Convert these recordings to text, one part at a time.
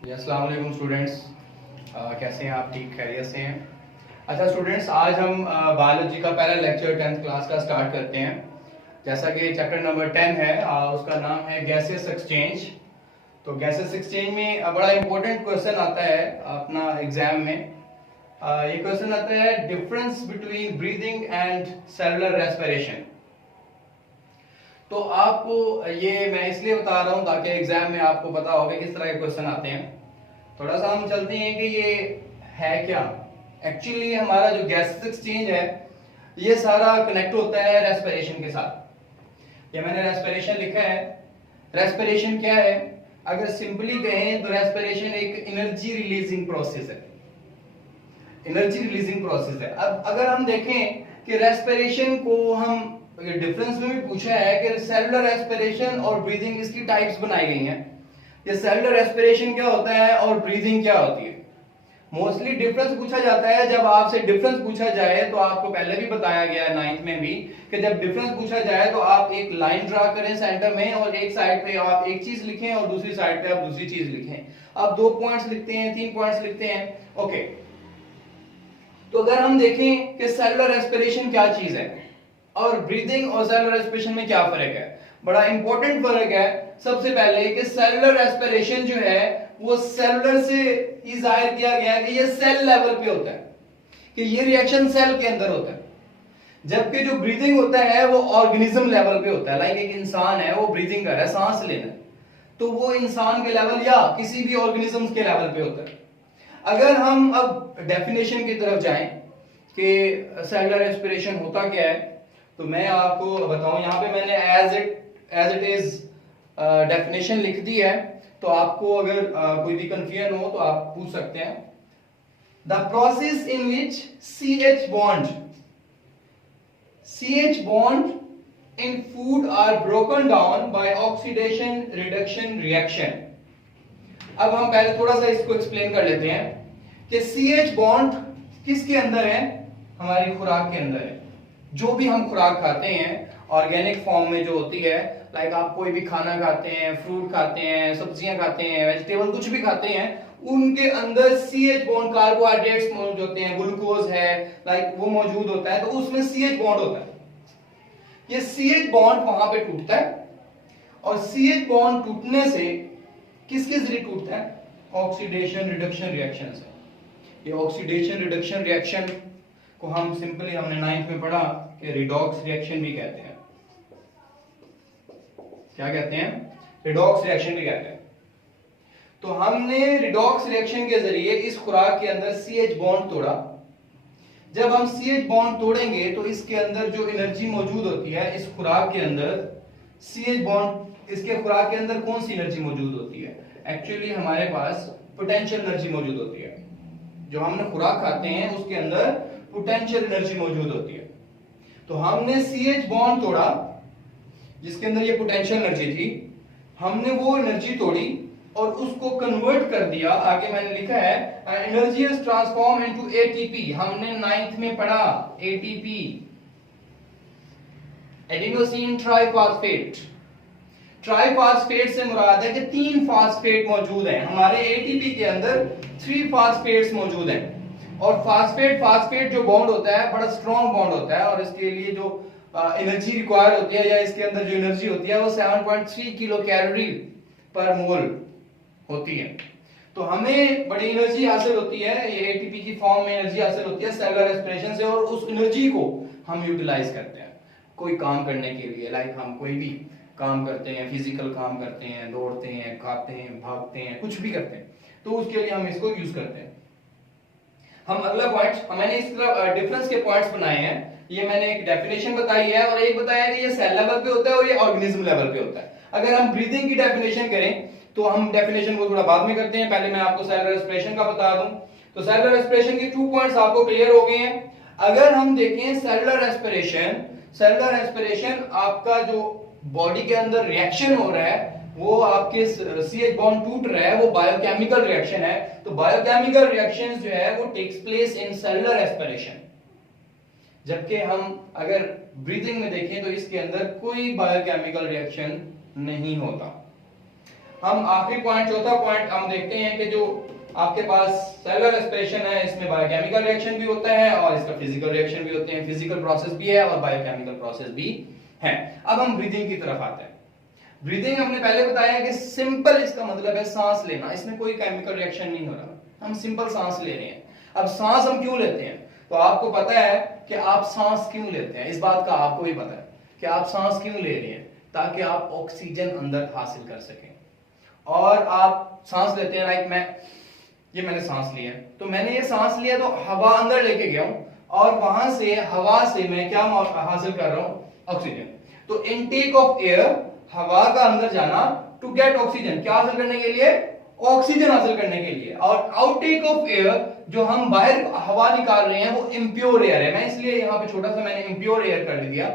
जी अस्सलाम वालेकुम स्टूडेंट्स। कैसे हैं आप? ठीक खैरियत से हैं? अच्छा स्टूडेंट्स, आज हम बायोलॉजी का पहला लेक्चर 10th क्लास का स्टार्ट करते हैं। जैसा कि चैप्टर नंबर 10 है, उसका नाम है गैसियस एक्सचेंज। तो गैसियस एक्सचेंज में बड़ा इंपॉर्टेंट क्वेश्चन आता है अपना एग्जाम में। ये क्वेश्चन आता है difference between breathing and cellular respiration. तो आपको ये मैं इसलिए बता रहा हूं ताकि एग्जाम में आपको पता होगा किस तरह के क्वेश्चन आते हैं। थोड़ा सा हम चलते हैं कि ये है क्या। एक्चुअली हमारा जो गैसेस एक्सचेंज है ये सारा कनेक्ट होता है रेस्पिरेशन के साथ। ये मैंने रेस्पिरेशन लिखा है। रेस्पिरेशन क्या है? अगर सिंपली कहें तो रेस्पिरेशन एक एनर्जी रिलीजिंग प्रोसेस है। एनर्जी रिलीजिंग प्रोसेस है। अब अगर हम देखें कि रेस्पिरेशन को हम डिफरेंस में भी पूछा है कि सेलुलर रेस्पिरेशन और ब्रीदिंग इसकी टाइप्स बनाई गई हैं। ये सेलुलर रेस्पिरेशन क्या होता है और ब्रीदिंग क्या होती है। मोस्टली डिफरेंस पूछा जाता है। जब आपसे डिफरेंस पूछा जाए तो आपको पहले भी बताया गया है 9th में भी कि जब डिफरेंस पूछा जाए तो आप एक लाइन ड्रा करें सेंटर में और एक साइड पे आप एक चीज लिखें और दूसरी साइड पे आप दूसरी चीज लिखें। आप 2 पॉइंट्स लिखते हैं, 3 पॉइंट्स लिखते हैं। ओके, तो अगर हम देखें कि सेलुलर रेस्पिरेशन क्या चीज है और ब्रीदिंग और सेलुलर रेस्पिरेशन में क्या फर्क है, बड़ा इंपॉर्टेंट फर्क है। सबसे पहले कि सेलुलर रेस्पिरेशन जो है वो सेलुलर से जाहिर किया गया है कि ये सेल लेवल पे होता है, कि ये रिएक्शन सेल के अंदर होता है। जबकि जो ब्रीदिंग होता है वो ऑर्गेनिज्म लेवल पे होता है। लाइक एक इंसान है, वो ब्रीदिंग कर रहा है, सांस लेना है, तो वो इंसान के लेवल या किसी भी ऑर्गेनिज्म के लेवल पे होता है। अगर हम अब डेफिनेशन की तरफ जाएं कि सेलुलर रेस्पिरेशन होता क्या है, तो मैं आपको बताऊं। यहां पे मैंने एज इट इज डेफिनेशन लिख दी है, तो आपको अगर कोई भी कंफ्यूजन हो तो आप पूछ सकते हैं। The process in which CH bond in food are broken down by oxidation reduction reaction। अब हम पहले थोड़ा सा इसको एक्सप्लेन कर लेते हैं कि CH बॉन्ड किसके अंदर है? हमारी खुराक के अंदर है। जो भी हम खुराक खाते हैं ऑर्गेनिक फॉर्म में जो होती है, लाइक आप कोई भी खाना खाते हैं, फ्रूट खाते हैं, सब्जियां खाते हैं, वेजिटेबल कुछ भी खाते हैं, उनके अंदर CH बॉन्ड, कार्बोहाइड्रेट्स मौजूद होते हैं, ग्लूकोज है, लाइक वो मौजूद होता है, तो उसमें CH बॉन्ड होता है। ये CH बॉन्ड वहां पे टूटता है और CH बॉन्ड टूटने से किसके जरिए टूटता है? ऑक्सीडेशन रिडक्शन रिएक्शन से। ये ऑक्सीडेशन रिडक्शन रिएक्शन को हम सिंपली हमने 9th में पढ़ा कि रिडॉक्स रिएक्शन भी कहते हैं। क्या कहते हैं? रिडॉक्स रिएक्शन भी कहते हैं। तो हमने रिडॉक्स रिएक्शन के जरिए इस खुराक के अंदर CH बॉन्ड तोड़ा। जब हम CH बॉन्ड तोड़ेंगे तो इसके अंदर जो एनर्जी मौजूद होती है इस खुराक के अंदर, CH बॉन्ड, इसके खुराक के अंदर कौन सी एनर्जी मौजूद होती है? एक्चुअली हमारे पास पोटेंशियल एनर्जी मौजूद होती है। जो हमने खुराक खाते हैं उसके अंदर पोटेंशियल एनर्जी मौजूद होती है। तो हमने CH बॉन्ड तोड़ा जिसके अंदर ये पोटेंशियल एनर्जी थी, हमने वो एनर्जी तोड़ी और उसको कन्वर्ट कर दिया। आगे मैंने लिखा है energy is transform into ATP। हमने 9th में पढ़ा ATP, एडिनोसिन ट्राइफॉस्फेट। ट्राइफॉस्फेट से मुराद है कि 3 फास्फेट मौजूद हैं हमारे ATP के अंदर, 3 फास्फेट्स मौजूद हैं। और फास्फेट फास्फेट जो बॉन्ड होता है बड़ा स्ट्रॉन्ग बॉन्ड होता है और इसके लिए जो एनर्जी रिक्वायर होती है या इसके अंदर जो एनर्जी होती है वो 7.3 किलो कैलोरी पर मोल होती है। तो हमें बड़ी एनर्जी हासिल होती है, ये ATP की फॉर्म में एनर्जी हासिल होती है सेलुलर रेस्पिरेशन से, और उस एनर्जी को हम यूटिलाइज करते हैं कोई काम करने के लिए। लाइक हम कोई भी काम करते हैं, फिजिकल काम करते हैं, दौड़ते हैं, खाते हैं, भागते हैं, कुछ भी करते हैं, तो उसके लिए हम इसको यूज करते हैं। हम अगला पॉइंट, मैंने इस तरह डिफरेंस के पॉइंट्स बनाए हैं। ये मैंने एक डेफिनेशन बताई है और एक बताया कि ये सेल लेवल पे होता है और ये ऑर्गेनिज्म लेवल पे होता है। अगर हम ब्रीदिंग की डेफिनेशन करें तो हम डेफिनेशन को थोड़ा बाद में करते हैं, पहले मैं आपको सेलुलर रेस्पिरेशन का बता दूं। तो सेलुलर रेस्पिरेशन के 2 पॉइंट्स आपको क्लियर हो गए हैं। अगर हम देखें सेलुलर रेस्पिरेशन, सेलुलर रेस्पिरेशन आपका जो बॉडी के अंदर रिएक्शन हो रहा है वो आपके CH बॉन्ड टूट रहा है, वो बायोकेमिकल रिएक्शन है। तो बायोकेमिकल रिएक्शन जो है वो takes place in cellular respiration. जबकि हम अगर ब्रीदिंग में देखें तो इसके अंदर कोई बायोकेमिकल रिएक्शन नहीं होता। हम आखिरी पॉइंट, चौथा पॉइंट हम देखते हैं कि जो आपके पास सेलुलर रेस्पिरेशन है, इसमें बायोकेमिकल रिएक्शन भी होता है और इसका फिजिकल रिएक्शन भी होते हैं, फिजिकल प्रोसेस भी है और बायोकेमिकल प्रोसेस भी है। अब हम ब्रीदिंग की तरफ आते हैं। ब्रीदिंग हमने पहले बताया कि सिंपल इसका मतलब है सांस लेना, इसमें कोई केमिकल रिएक्शन नहीं हो रहा, हम सिंपल सांस ले रहे हैं। अब सांस हम क्यों लेते हैं, तो आपको पता है कि आप सांस क्यों लेते हैं, इस बात का आपको भी पता है कि आप सांस क्यों ले रहे हैं, ताकि आप ऑक्सीजन अंदर हासिल कर सकें। और आप सांस लेते हैं, लाइक मैंने सांस लिया, तो मैंने ये सांस लिया तो हवा अंदर लेके गया हूं और वहां से हवा से मैं क्या हासिल कर रहा हूं, ऑक्सीजन। तो इनटेक ऑफ एयर, हवा का अंदर जाना, टू गेट ऑक्सीजन, क्या हासिल करने के लिए, ऑक्सीजन हासिल करने के लिए। और आउटटेक ऑफ एयर, जो हम बाहर हवा निकाल रहे हैं वो इम्प्योर एयर है। मैं इसलिए यहाँ पे छोटा सा मैंने इम्प्योर एयर कर दिया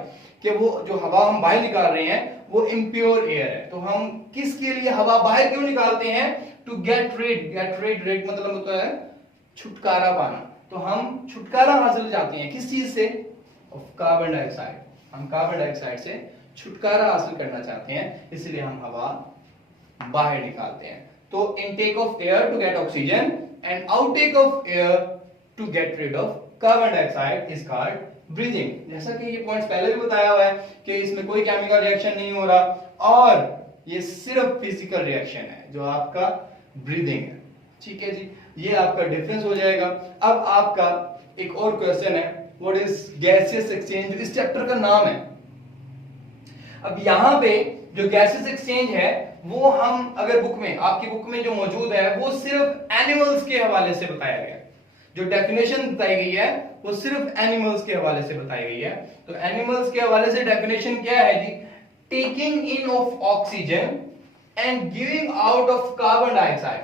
कि वो जो हवा हम बाहर निकाल रहे हैं वो इम्प्योर एयर है। तो हम किसके लिए हवा बाहर क्यों निकालते हैं, टू गेट रेड मतलब होता है छुटकारा पाना। तो हम छुटकारा हासिल चाहते हैं किस चीज से, कार्बन डाइऑक्साइड। हम कार्बन डाइऑक्साइड से छुटकारा हासिल करना चाहते हैं, इसलिए हम हवा बाहर निकालते हैं। तो intake of air to get oxygen and outtake of air to get rid of carbon dioxide is called breathing. जैसा कि ये पॉइंट्स पहले भी बताया हुआ है कि इसमें कोई केमिकल रिएक्शन नहीं हो रहा और ये सिर्फ फिजिकल रिएक्शन है जो आपका ब्रीदिंग है। ठीक है जी, ये आपका डिफरेंस हो जाएगा। अब आपका एक और क्वेश्चन है, व्हाट इज गैसियस एक्सचेंज, इस चैप्टर का नाम है। अब यहां पे जो गैसेस एक्सचेंज है वो हम अगर बुक में, आपकी बुक में जो मौजूद है वो सिर्फ एनिमल्स के हवाले से बताया गया है। जो डेफिनेशन बताई गई है वो सिर्फ एनिमल्स के हवाले से बताई गई है। तो एनिमल्स के हवाले से डेफिनेशन क्या है जी, taking in of oxygen and giving out of carbon dioxide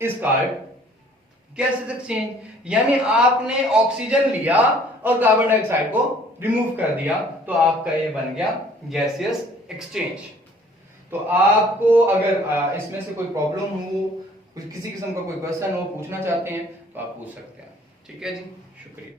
is called gases exchange. यानी आपने ऑक्सीजन लिया और कार्बन डाइऑक्साइड को रिमूव कर दिया, तो आपका ये बन गया गैसियस एक्सचेंज। तो आपको अगर इसमें से कोई प्रॉब्लम हो, किसी किस्म का कोई क्वेश्चन हो, पूछना चाहते हैं तो आप पूछ सकते हैं। ठीक है जी, शुक्रिया।